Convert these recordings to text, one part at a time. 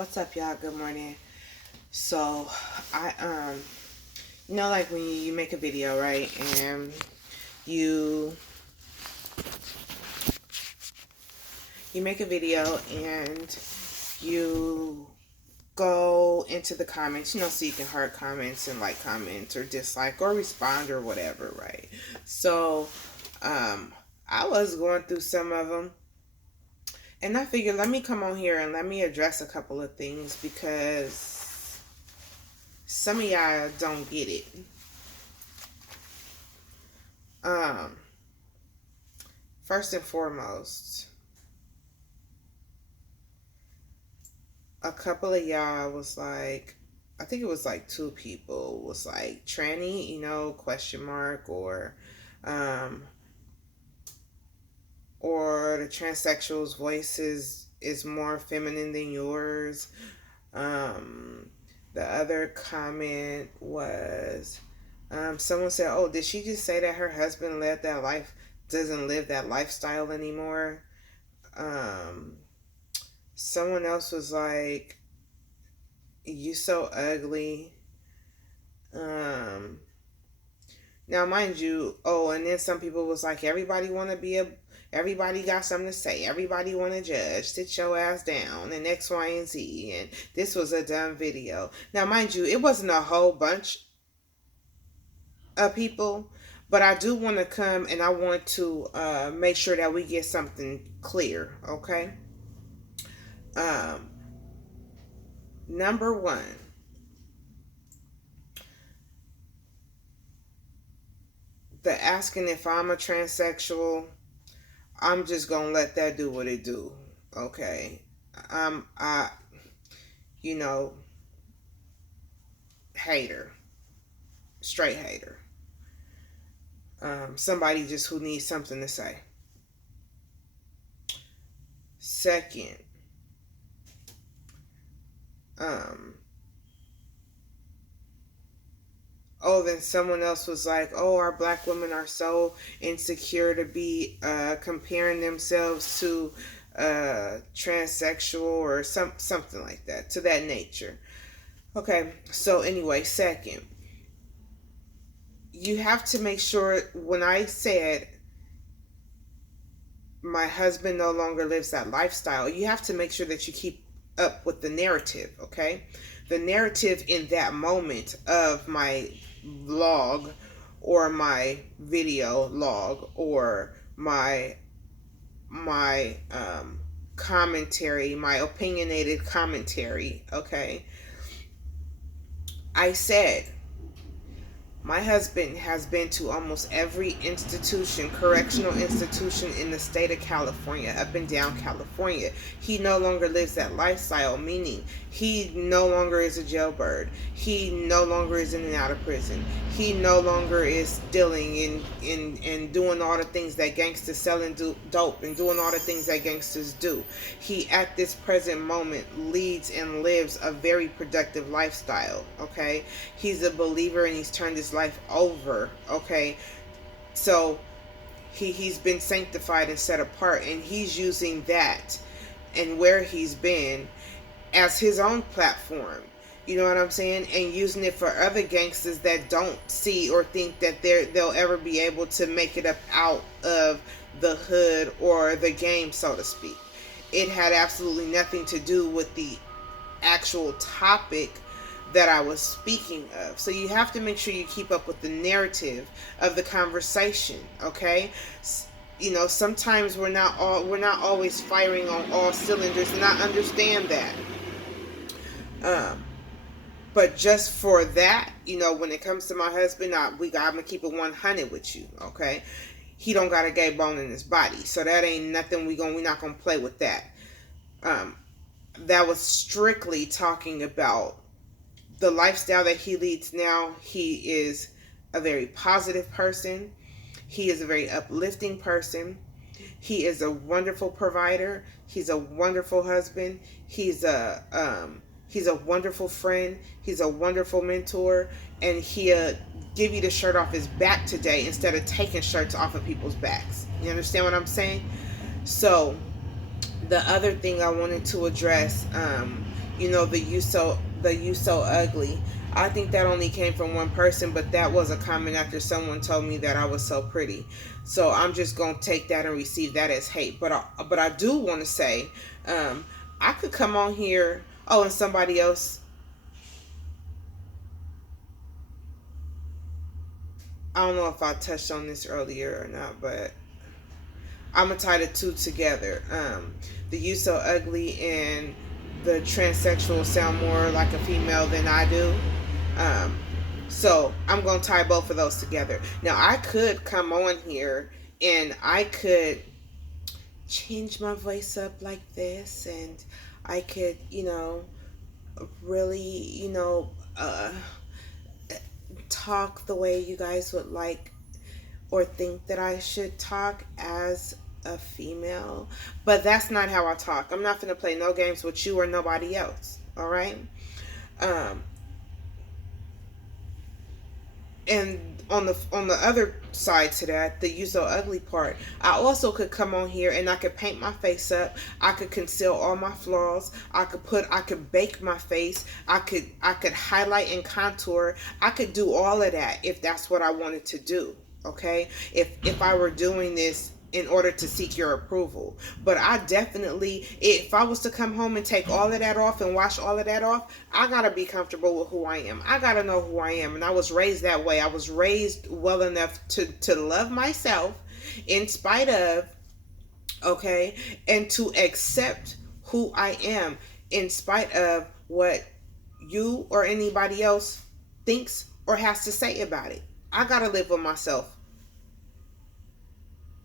What's up, y'all? Good morning. So, I like when you make a video, right? And you you make a video and you go into the comments, so you can heart comments and like comments or dislike or respond or whatever, right? So, I was going through some of them, and I figured let me come on here and let me address a couple of things because some of y'all don't get it. First and foremost, a couple of y'all was like, I think it was like two people was like tranny, question mark, um or the transsexual's voice is more feminine than yours. The other comment was, someone said, "Oh, did she just say that her husband doesn't live that lifestyle anymore?" Someone else was like, "You so ugly." Now, mind you, and then some people was like, everybody got something to say. Everybody want to judge. Sit your ass down and X, Y, and Z. And this was a dumb video. Now, mind you, it wasn't a whole bunch of people, but I do want to come and I want to make sure that we get something clear, okay? Number one, the asking if I'm a transsexual, I'm just gonna let that do what it do, okay? I hater, straight hater. Somebody just who needs something to say. Second, then someone else was like, "Oh, our black women are so insecure to be comparing themselves to transsexual or something like that, to that nature." Okay, so anyway, second, you have to make sure, when I said my husband no longer lives that lifestyle, you have to make sure that you keep up with the narrative, okay? The narrative in that moment of my vlog or my video log or my commentary, my opinionated commentary, okay? I said my husband has been to almost every correctional institution in the state of California, up and down California. He no longer lives that lifestyle, meaning he no longer is a jailbird. He no longer is in and out of prison. He no longer is stealing and doing all the things that gangsters selling dope and doing all the things that gangsters do. He, at this present moment, leads and lives a very productive lifestyle, okay? He's a believer and he's turned his life over, okay? So he's been sanctified and set apart, and he's using that and where he's been as his own platform. You know what I'm saying? And using it for other gangsters that don't see or think that they'll ever be able to make it up out of the hood or the game, so to speak. It had absolutely nothing to do with the actual topic that I was speaking of. So you have to make sure you keep up with the narrative of the conversation, okay? Sometimes we're not always firing on all cylinders, and I understand that. But just for that, when it comes to my husband, I'm gonna keep it 100 with you, okay? He don't got a gay bone in his body, so that ain't nothing. We're not gonna play with that. That was strictly talking about the lifestyle that he leads now. He is a very positive person. He is a very uplifting person. He is a wonderful provider. He's a wonderful husband. He's a wonderful friend. He's a wonderful mentor, and he'll give you the shirt off his back today instead of taking shirts off of people's backs. You understand what I'm saying? So the other thing I wanted to address, the you so ugly. I think that only came from one person, but that was a comment after someone told me that I was so pretty. So I'm just gonna take that and receive that as hate. But I do want to say, um, I could come on here. Oh, and somebody else. I don't know if I touched on this earlier or not, but I'm gonna tie the two together. The you so ugly and the transsexual sound more like a female than I do. Um, so I'm gonna tie both of those together. Now I could come on here and I could change my voice up like this, and I could, really, talk the way you guys would like or think that I should talk as a female. But that's not how I talk. I'm not gonna play no games with you or nobody else. All right. Um, and on the other side to that, the you so ugly part, I also could come on here and I could paint my face up. I could conceal all my flaws. I could bake my face. I could highlight and contour. I could do all of that if that's what I wanted to do. Okay, if I were doing this in order to seek your approval. But I definitely, if I was to come home and take all of that off and wash all of that off, I gotta be comfortable with who I am. I gotta know who I am. And I was raised that way. I was raised well enough to love myself in spite of, okay, and to accept who I am in spite of what you or anybody else thinks or has to say about it. I gotta live with myself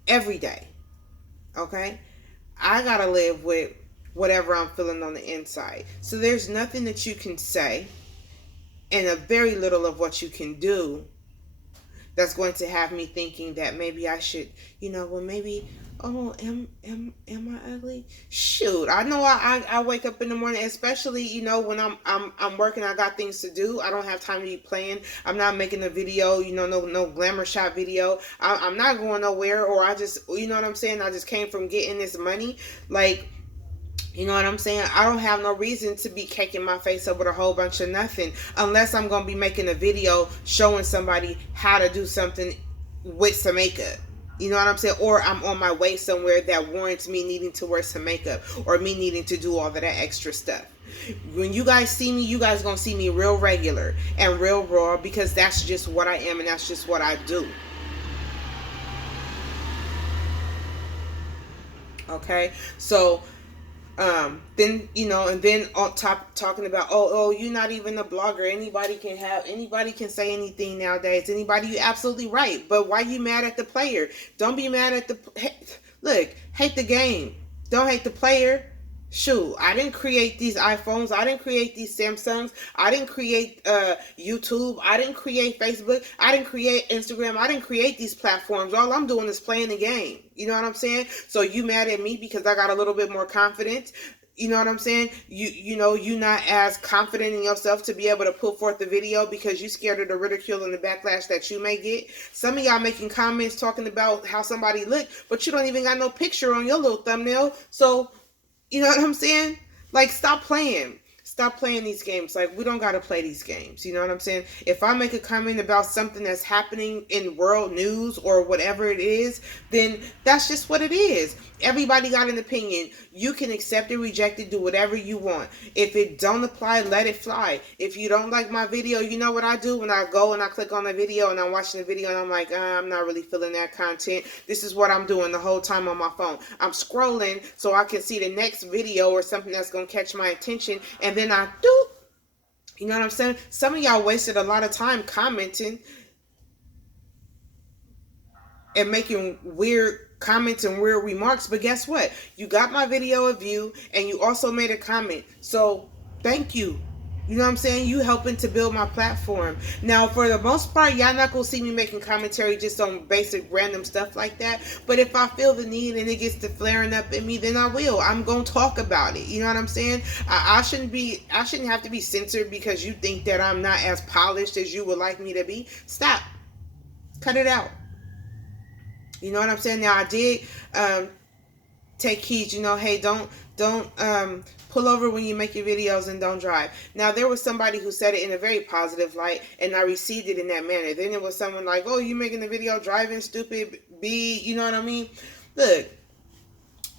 every day. Okay? I gotta live with whatever I'm feeling on the inside. So there's nothing that you can say, and a very little of what you can do that's going to have me thinking that maybe I should, well, maybe, oh, am I ugly? Shoot, I know I wake up in the morning, especially, when I'm working, I got things to do. I don't have time to be playing. I'm not making a video, no glamour shot video. I'm not going nowhere, or I just, you know what I'm saying? I just came from getting this money. Like, you know what I'm saying? I don't have no reason to be caking my face up with a whole bunch of nothing unless I'm going to be making a video showing somebody how to do something with some makeup. You know what I'm saying? Or I'm on my way somewhere that warrants me needing to wear some makeup or me needing to do all of that extra stuff. When you guys see me, you guys going to see me real regular and real raw because that's just what I am and that's just what I do. Okay? So then and then on top talking about you're not even a blogger. Anybody can say anything nowadays. You're absolutely right. But why you mad at the player? Don't be mad at look, hate the game. Don't hate the player. Shoot, I didn't create these iPhones. I didn't create these Samsungs. I didn't create YouTube. I didn't create Facebook. I didn't create Instagram. I didn't create these platforms. All I'm doing is playing the game. You know what I'm saying? So you mad at me because I got a little bit more confidence. You know what I'm saying? You not as confident in yourself to be able to put forth the video because you scared of the ridicule and the backlash that you may get. Some of y'all making comments talking about how somebody look, but you don't even got no picture on your little thumbnail. So you know what I'm saying? Like, stop playing. Stop playing these games. Like, we don't got to play these games. You know what I'm saying? If I make a comment about something that's happening in world news or whatever it is, then that's just what it is. Everybody got an opinion. You can accept it, reject it, do whatever you want. If it don't apply, let it fly. If you don't like my video, you know what I do? When I go and I click on the video and I'm watching the video and I'm like, I'm not really feeling that content. This is what I'm doing the whole time on my phone. I'm scrolling so I can see the next video or something that's going to catch my attention. And then I do. You know what I'm saying? Some of y'all wasted a lot of time commenting and making weird comments and weird remarks, but guess what? You got my video of you and you also made a comment. So thank you. You know what I'm saying? You helping to build my platform. Now, for the most part, y'all not gonna see me making commentary just on basic random stuff like that. But if I feel the need and it gets to flaring up in me, then I will. I'm gonna talk about it. You know what I'm saying? I shouldn't have to be censored because you think that I'm not as polished as you would like me to be. Stop. Cut it out. You know what I'm saying? Now I did take heed, hey, don't Don't pull over when you make your videos, and don't drive. Now, there was somebody who said it in a very positive light, and I received it in that manner. Then it was someone like, oh, you making the video driving stupid, B, you know what I mean? Look,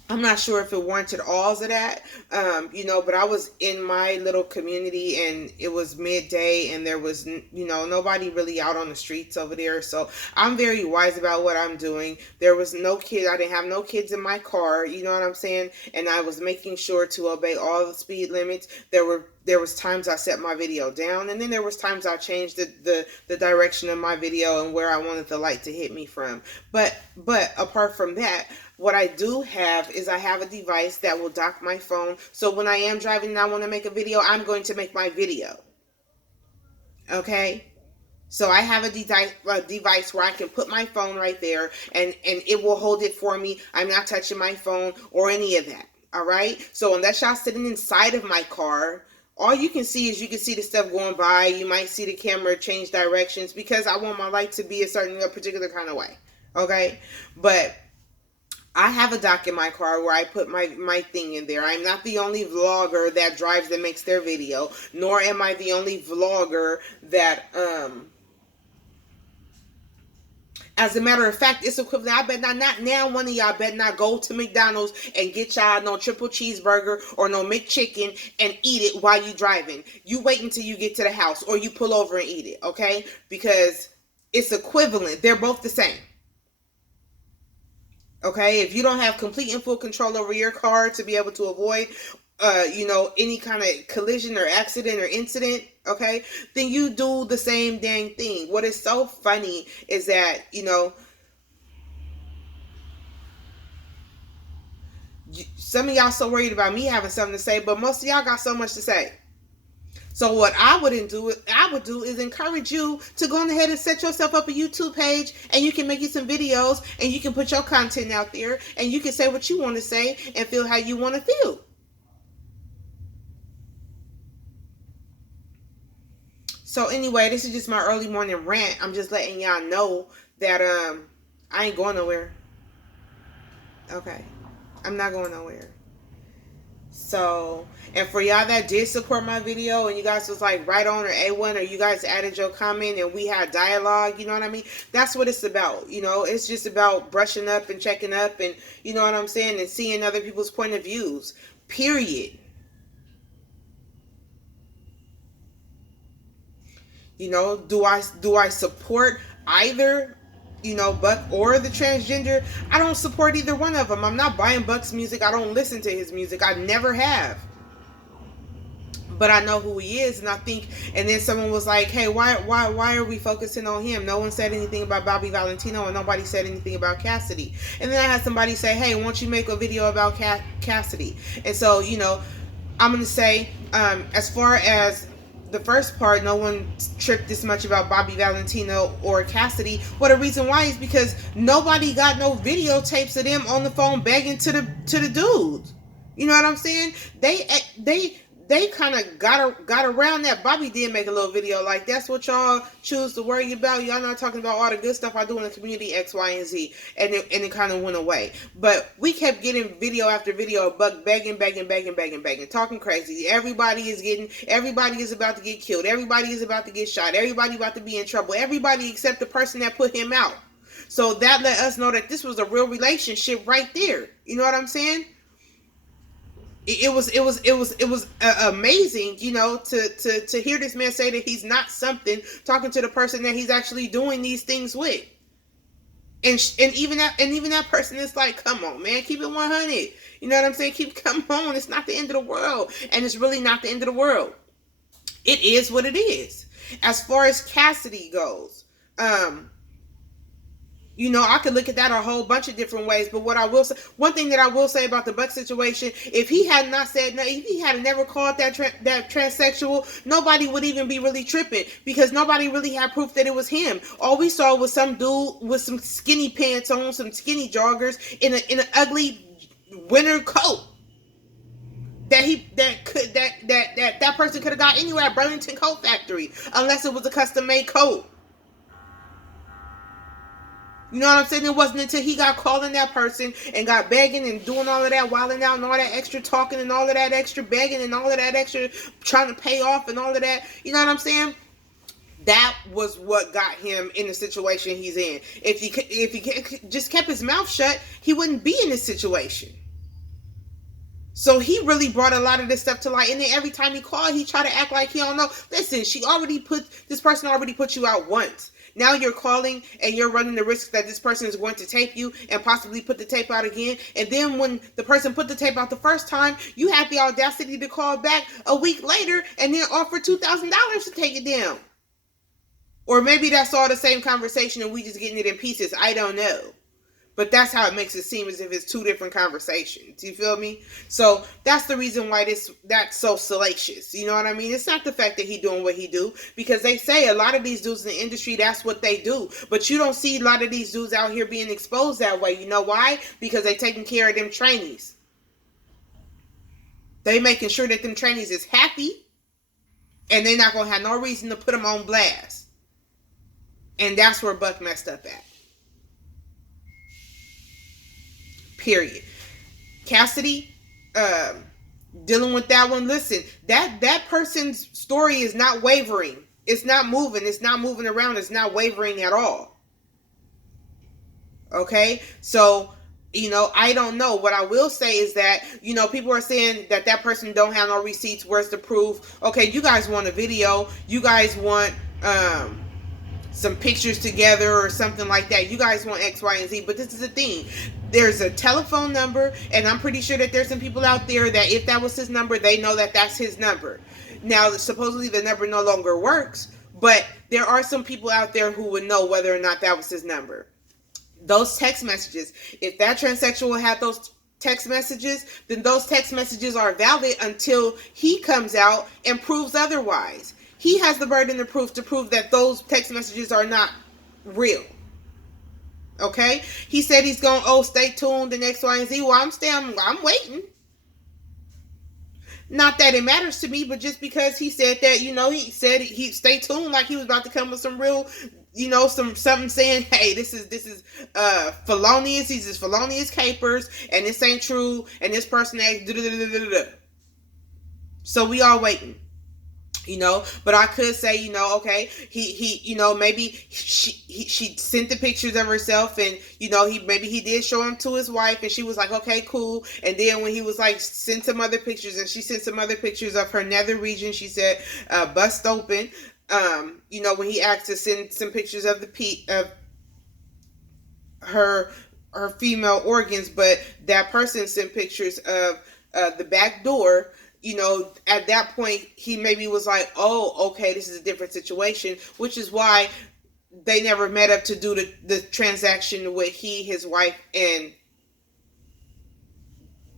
I'm not sure if it warranted all of that, but I was in my little community, and it was midday, and there was, nobody really out on the streets over there. So I'm very wise about what I'm doing. There was no kid. I didn't have no kids in my car. You know what I'm saying? And I was making sure to obey all the speed limits. There was times I set my video down, and then there was times I changed the direction of my video and where I wanted the light to hit me from. But apart from that, what I do have is I have a device that will dock my phone. So when I am driving and I want to make a video, I'm going to make my video. Okay? So I have a device where I can put my phone right there, and it will hold it for me. I'm not touching my phone or any of that. All right? So unless y'all sitting inside of my car, all you can see is the stuff going by. You might see the camera change directions because I want my light to be a particular kind of way. Okay? But I have a dock in my car where I put my thing in there. I'm not the only vlogger that drives that makes their video, nor am I the only vlogger that, as a matter of fact, it's equivalent. I bet not now one of y'all better not go to McDonald's and get y'all no triple cheeseburger or no McChicken and eat it while you driving. You wait until you get to the house, or you pull over and eat it, okay? Because it's equivalent. They're both the same. Okay, if you don't have complete and full control over your car to be able to avoid, any kind of collision or accident or incident, okay, then you do the same dang thing. What is so funny is that, some of y'all so worried about me having something to say, but most of y'all got so much to say. So what I would do is encourage you to go on ahead and set yourself up a YouTube page, and you can make you some videos, and you can put your content out there, and you can say what you want to say and feel how you want to feel. So anyway, this is just my early morning rant. I'm just letting y'all know that I ain't going nowhere. Okay. I'm not going nowhere. So, and for y'all that did support my video and you guys was like right on or A1, or you guys added your comment and we had dialogue, you know what I mean? That's what it's about. It's just about brushing up and checking up, and you know what I'm saying, and seeing other people's point of views. Period. Do I support either Buck or the transgender? I don't support either one of them. I'm not buying Buck's music. I don't listen to his music. I never have. But I know who he is, and I think. And then someone was like, "Hey, why are we focusing on him? No one said anything about Bobby Valentino, and nobody said anything about Cassidy." And then I had somebody say, "Hey, why don't you make a video about Cassidy?" And so, I'm gonna say, as far as the first part, no one tripped this much about Bobby Valentino or Cassidy. Well, the reason why is because nobody got no videotapes of them on the phone begging to the dudes. You know what I'm saying? They kind of got around that. Bobby did make a little video like, that's what y'all choose to worry about. Y'all not talking about all the good stuff I do in the community, X, Y, and Z. And it kind of went away. But we kept getting video after video of Buck begging, talking crazy. Everybody is about to get killed. Everybody is about to get shot. Everybody about to be in trouble. Everybody except the person that put him out. So that let us know that this was a real relationship right there. You know what I'm saying? It was amazing, to hear this man say that he's not something, talking to the person that he's actually doing these things with, and even that person is like, come on, man, keep it 100. You know what I'm saying? Come on, it's not the end of the world, and it's really not the end of the world. It is what it is. As far as Cassidy goes, I could look at that a whole bunch of different ways, but one thing that I will say about the Buck situation, if he had not said no, if he had never called that transsexual, nobody would even be really tripping, because nobody really had proof that it was him. All we saw was some dude with some skinny pants on, some skinny joggers, in an ugly winter coat that person could have got anywhere at Burlington Coat Factory, unless it was a custom made coat. You know what I'm saying? It wasn't until he got calling that person and got begging and doing all of that, wilding out and all that extra talking and all of that extra begging and all of that extra trying to pay off and all of that. You know what I'm saying? That was what got him in the situation he's in. If he just kept his mouth shut, he wouldn't be in this situation. So he really brought a lot of this stuff to light. And then every time he called, he tried to act like he don't know. Listen, this person already put you out once. Now you're calling and you're running the risk that this person is going to tape you and possibly put the tape out again. And then when the person put the tape out the first time, you had the audacity to call back a week later and then offer $2,000 to take it down. Or maybe that's all the same conversation and we just getting it in pieces. I don't know. But that's how it makes it seem as if it's two different conversations. You feel me? So that's the reason why that's so salacious. You know what I mean? It's not the fact that he doing what he do. Because they say a lot of these dudes in the industry, that's what they do. But you don't see a lot of these dudes out here being exposed that way. You know why? Because they taking care of them trainees. They making sure that them trainees is happy. And they're not going to have no reason to put them on blast. And that's where Buck messed up at. Period. Cassidy, dealing with that one. Listen, that person's story is not wavering. It's not moving. It's not moving around. It's not wavering at all. Okay? So, I don't know. What I will say is that, people are saying that person don't have no receipts. Where's the proof? Okay, you guys want a video. You guys want, some pictures together or something like that. You guys want X, Y, and Z. But this is the thing. There's a telephone number, and I'm pretty sure that there's some people out there that if that was his number, they know that that's his number. Now, supposedly the number no longer works, but there are some people out there who would know whether or not that was his number. Those text messages, if that transsexual had those text messages, then those text messages are valid until he comes out and proves otherwise. He has the burden of proof to prove that those text messages are not real. Okay? He said he's going, stay tuned and X, Y, and Z. Well, I'm waiting. Not that it matters to me, but just because he said that, he said he stay tuned like he was about to come with some real, something saying, hey, this is felonious, these is felonious capers, and this ain't true, and this person ain't So we all waiting. But I could say, okay, he maybe she sent the pictures of herself, and maybe he did show them to his wife, and she was like, okay, cool. And then when he was like, send some other pictures, and she sent some other pictures of her nether region, she said, bust open. When he asked to send some pictures of of her female organs, but that person sent pictures of the back door. At that point, he maybe was like, oh, okay, this is a different situation, which is why they never met up to do the transaction with his wife, and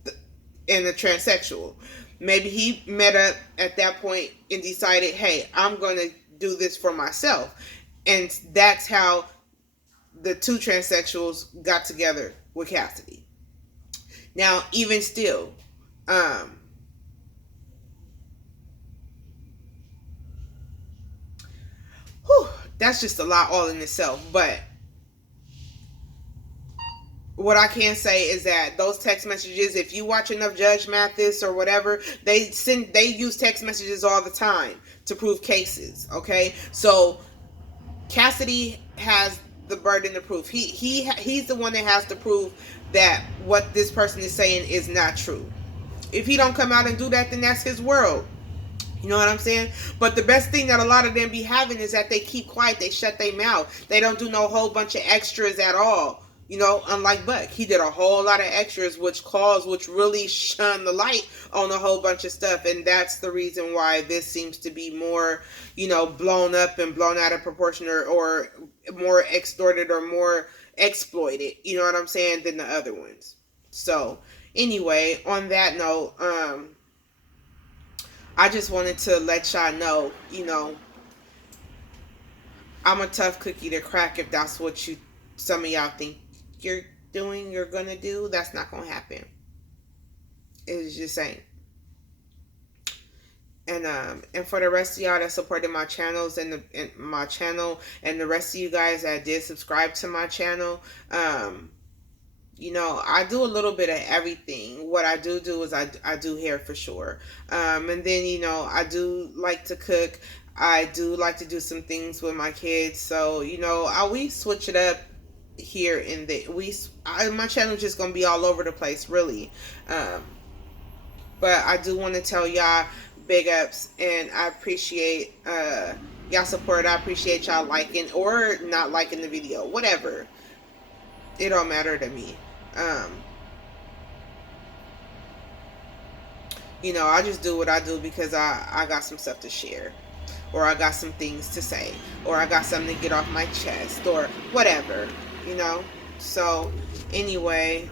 the transsexual. Maybe he met up at that point and decided, hey, I'm going to do this for myself. And that's how the two transsexuals got together with Cassidy. Now, even still, that's just a lot all in itself. But what I can say is that those text messages, if you watch enough Judge Mathis or whatever, they use text messages all the time to prove cases. Okay, so Cassidy has the burden of proof. He's the one that has to prove that what this person is saying is not true. If he don't come out and do that, then that's his world. You know what I'm saying? But the best thing that a lot of them be having is that they keep quiet. They shut their mouth. They don't do no whole bunch of extras at all. Unlike Buck. He did a whole lot of extras, which really shone the light on a whole bunch of stuff. And that's the reason why this seems to be more, blown up and blown out of proportion, or more extorted or more exploited, you know what I'm saying, than the other ones. So, anyway, on that note, I just wanted to let y'all know, I'm a tough cookie to crack. If that's what some of y'all think you're gonna do, that's not gonna happen. It's just ain't. And for the rest of y'all that supported my channels and my channel, and the rest of you guys that did subscribe to my channel, you know, I do a little bit of everything. What I do is I do hair for sure. And then, you know, I do like to cook. I do like to do some things with my kids. So, you know, we switch it up here and there. My channel is just going to be all over the place, really. Um, but I do want to tell y'all big ups, and I appreciate y'all support. I appreciate y'all liking or not liking the video. Whatever. It don't matter to me. Um, you know, I just do what I do because I got some stuff to share, or I got some things to say, or I got something to get off my chest, or whatever, you know. So anyway,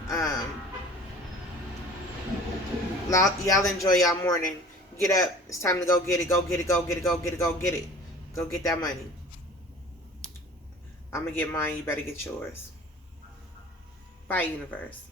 y'all enjoy y'all morning. Get up. It's time to go get it. Go get it. Go get it. Go get it. Go get it. Go get that money. I'm gonna get mine. You better get yours. Bye, universe.